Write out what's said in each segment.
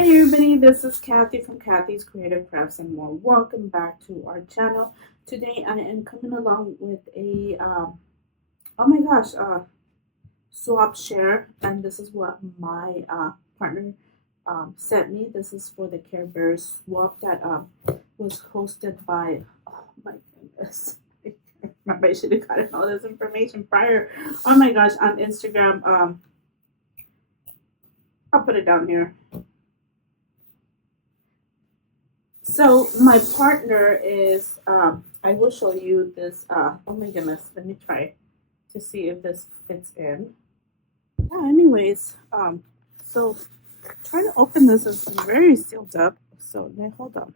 Hi everybody, this is Kathy from Kathy's Creative Crafts and more. Welcome back to our channel. Today I am coming along with a swap share, and this is what my partner sent me. This is for the CareBears swap that was hosted by, oh my goodness, I can't remember. I should have gotten all this information prior. Oh my gosh, on Instagram. I'll put it down here. So my partner is, I will show you this, oh my goodness, let me try to see if this fits in. Yeah, anyways, so trying to open this is very sealed up, so now hold on.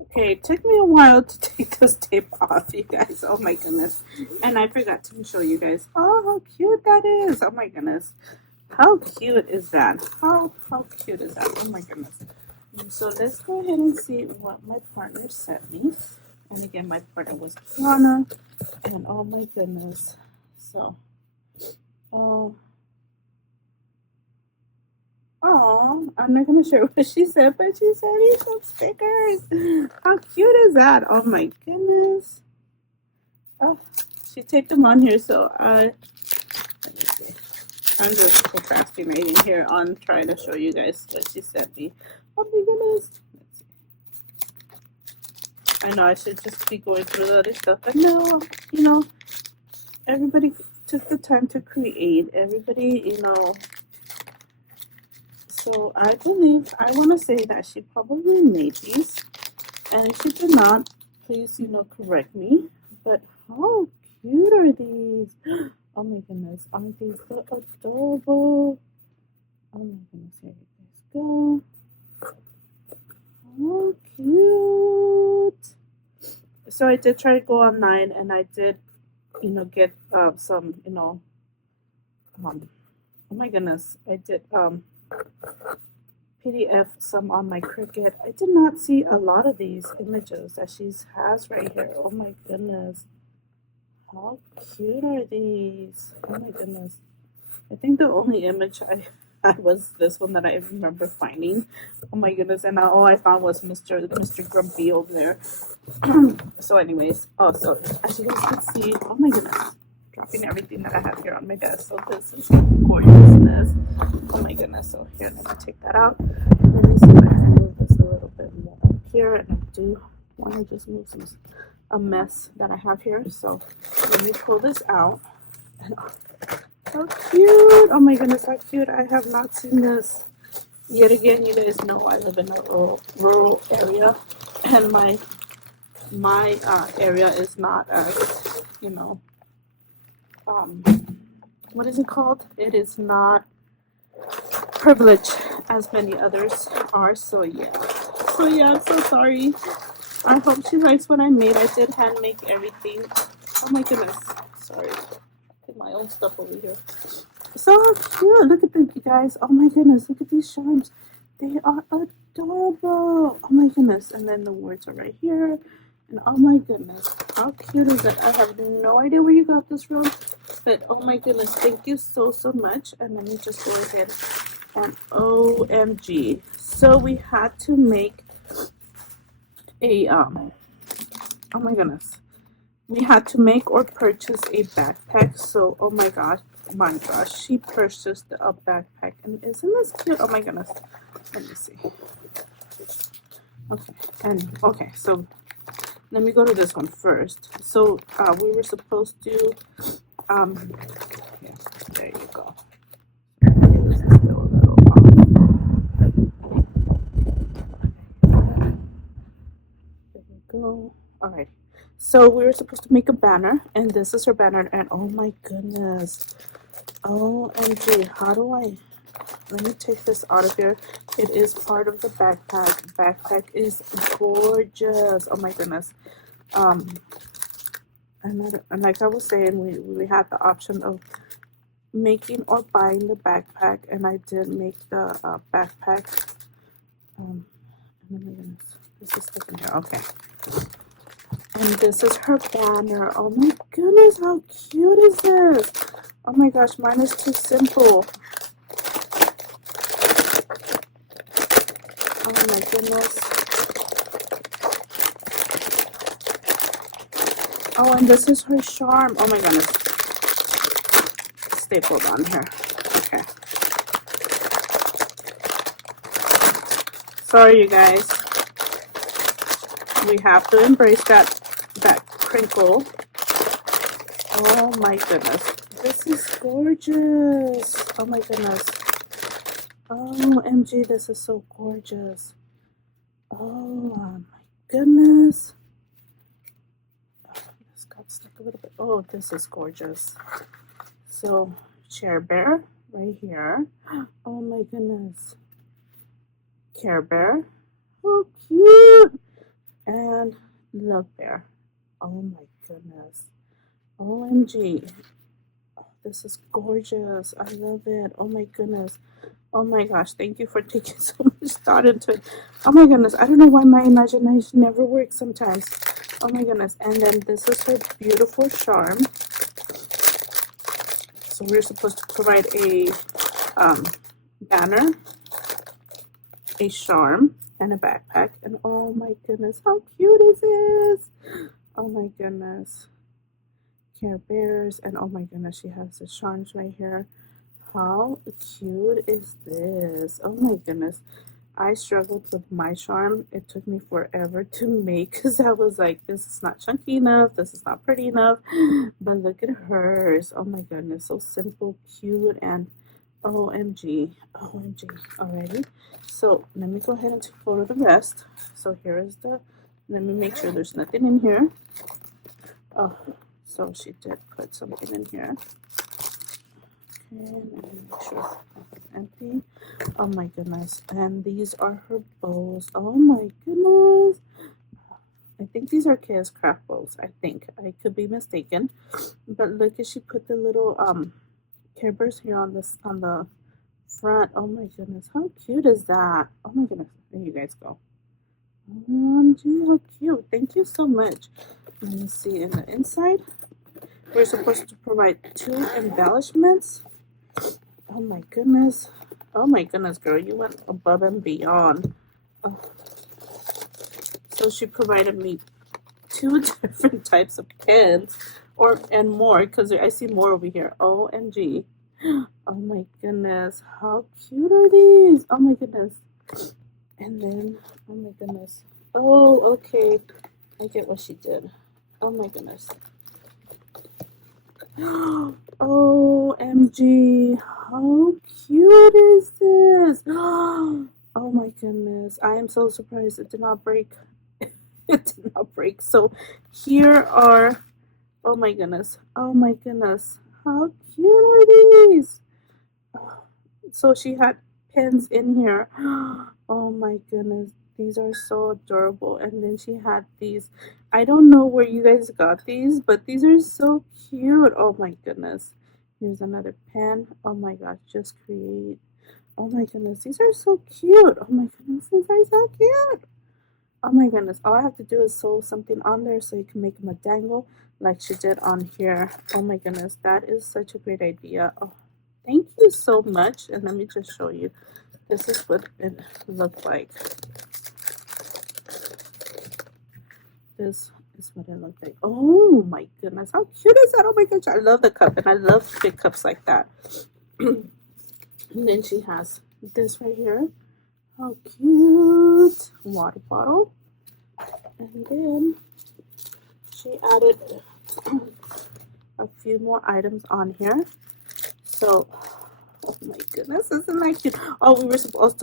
Okay, it took me a while to take this tape off, you guys, oh my goodness, and I forgot to show you guys. Oh, how cute that is, oh my goodness, how cute is that, how cute is that, oh my goodness. So let's go ahead and see what my partner sent me. And again, my partner was Keona. And oh my goodness. So, I'm not going to share what she said, but she sent me some stickers. How cute is that? Oh my goodness. Oh, she taped them on here. So, let me see. I'm just procrastinating here on trying to show you guys what she sent me. Oh my goodness. Let's see. I know I should just be going through the other stuff, but no, everybody took the time to create. Everybody, so I believe, I want to say that she probably made these, and if she did not, please, correct me. But how cute are these? Oh my goodness, aren't these so adorable? Oh my goodness, here you guys go. Oh, cute. So I did try to go online, and I did, get some, oh my goodness, I did PDF some on my Cricut. I did not see a lot of these images that she has right here. Oh my goodness. How cute are these? Oh my goodness. I think the only image I was this one that I remember finding. Oh my goodness, and all I found was Mr. Grumpy over there. So anyways, so as you guys can see, oh my goodness, dropping everything that I have here on my desk. So this is gorgeousness. Oh my goodness. So here, let me take that out. Let me see if I can move this a little bit more up here, and I do want to just move a mess that I have here. So let me pull this out. And, how cute! Oh my goodness, how cute! I have not seen this. Yet again, you guys know I live in a rural area, and my area is not as, what is it called? It is not privileged as many others are. So yeah, I'm so sorry. I hope she likes what I made. I did hand make everything. Oh my goodness, sorry. Get my own stuff over here. So cute. Look at them, you guys. Oh my goodness. Look at these charms. They are adorable. Oh my goodness. And then the words are right here. And oh my goodness. How cute is it? I have no idea where you got this from. But oh my goodness. Thank you so much. And let me just go ahead and OMG. So we had to make a, oh my goodness. We had to make or purchase a backpack. So, oh my gosh, she purchased a backpack. And isn't this cute? Oh my goodness. Let me see. Okay, so let me go to this one first. So, we were supposed to, yeah, there you go. There we go. All right. So we were supposed to make a banner, and this is her banner, and oh my goodness. OMG, how do I, let me take this out of here. It is part of the backpack. Backpack is gorgeous. Oh my goodness. And like I was saying, we had the option of making or buying the backpack, and I did make the backpack. Oh my goodness, this is sticking here. Okay. And this is her banner. Oh my goodness, how cute is this? Oh my gosh, mine is too simple. Oh my goodness. Oh, and this is her charm. Oh my goodness. Stapled on here. Okay. Sorry, you guys. We have to embrace that crinkle. Oh my goodness. This is gorgeous. Oh my goodness. Oh, MG, this is so gorgeous. Oh my goodness. This got stuck a little bit. Oh, this is gorgeous. So, CareBear right here. Oh my goodness. CareBear. Oh, cute. And Love Bear. Oh my goodness. OMG. Oh, this is gorgeous. I love it. Oh my goodness. Oh my gosh. Thank you for taking so much thought into it. Oh my goodness. I don't know why my imagination never works sometimes. Oh my goodness. And then this is her beautiful charm. So we're supposed to provide a banner, a charm, and a backpack. And oh my goodness, how cute is this? Oh my goodness. CareBears, and oh my goodness, she has the charms right here. How cute is this? Oh my goodness. I struggled with my charm. It took me forever to make because I was like, this is not chunky enough. This is not pretty enough. But look at hers. Oh my goodness. So simple, cute, and OMG. OMG. Alrighty. So let me go ahead and photo the rest. So here is the, let me make sure there's nothing in here. Oh, so she did put something in here. Okay, let me make sure it's empty. Oh my goodness. And these are her bows. Oh my goodness. I think these are Cathyscreativekrafts bows. I think. I could be mistaken. But look at, she put the little CareBears here on this, on the front. Oh my goodness. How cute is that? Oh my goodness. There you guys go. OMG, how cute. Thank you so much. Let me see in the inside. We're supposed to provide 2 embellishments. Oh my goodness. Oh my goodness, girl. You went above and beyond. Oh. So she provided me 2 different types of pens, and more, because I see more over here. OMG. Oh my goodness. How cute are these? Oh my goodness. And then, oh my goodness. Oh, okay. I get what she did. Oh my goodness. OMG, how cute is this? Oh my goodness, I am so surprised it did not break. It did not break. So here are, oh my goodness, how cute are these? So she had pens in here. Oh my goodness, these are so adorable. And then she had these, I don't know where you guys got these, but these are so cute. Oh my goodness. Here's another pen. Oh my gosh, just create. Oh my goodness, these are so cute. Oh my goodness, these are so cute. Oh my goodness, all I have to do is sew something on there so you can make them a dangle like she did on here. Oh my goodness, that is such a great idea. Oh, thank you so much. And let me just show you. This is what it looked like. This is what it looked like. Oh my goodness, how cute is that? Oh my gosh, I love the cup, and I love big cups like that. And then she has this right here. How cute. Water bottle. And then she added a few more items on here. So, oh my goodness, isn't that cute? Oh, we were supposed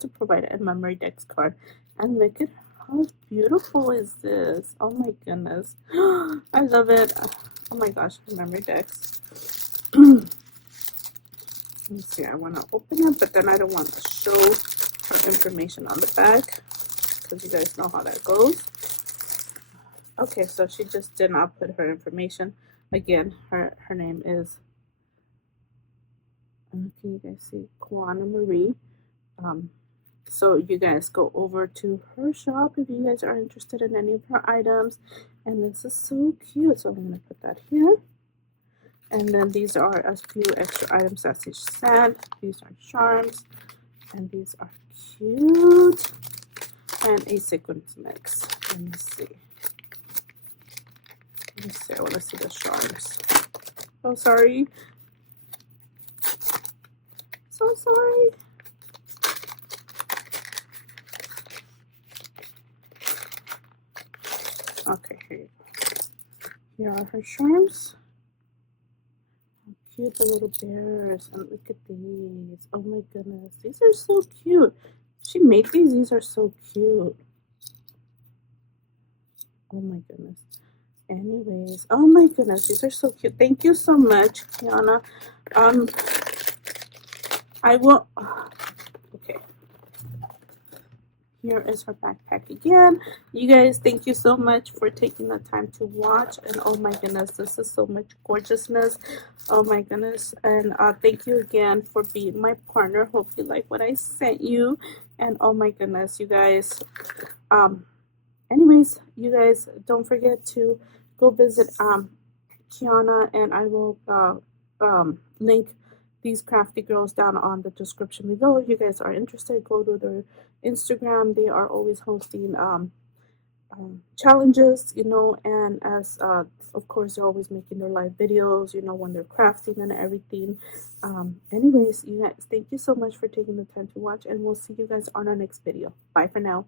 to provide a memory dex card. And look at how beautiful is this. Oh my goodness. I love it. Oh my gosh, memory dex. Let's see, I want to open it, but then I don't want to show her information on the back, because you guys know how that goes. Okay, so she just did not put her information. Again, her name is, can you guys see, KeonaMarie. So you guys go over to her shop if you guys are interested in any of her items. And this is so cute. So I'm going to put that here. And then these are a few extra items that she said. These are charms. And these are cute. And a sequence mix. Let me see. Let me see. I want to see the charms. Oh, sorry. So sorry. Okay, here you go. Here are her charms. How cute the little bears. And look at these. Oh my goodness. These are so cute. She made these. These are so cute. Oh my goodness. Anyways, oh my goodness, these are so cute. Thank you so much, Keona. I will. Okay. Here is her backpack again. You guys, thank you so much for taking the time to watch. And oh my goodness, this is so much gorgeousness. Oh my goodness. And thank you again for being my partner. Hope you like what I sent you. And oh my goodness, you guys. Anyways, you guys, don't forget to go visit Keona, and I will link these crafty girls down on the description below. If you guys are interested, go to their Instagram. They are always hosting challenges, you know, and as of course they're always making their live videos, you know, when they're crafting and everything. Anyways, you guys, thank you so much for taking the time to watch, and we'll see you guys on our next video. Bye for now.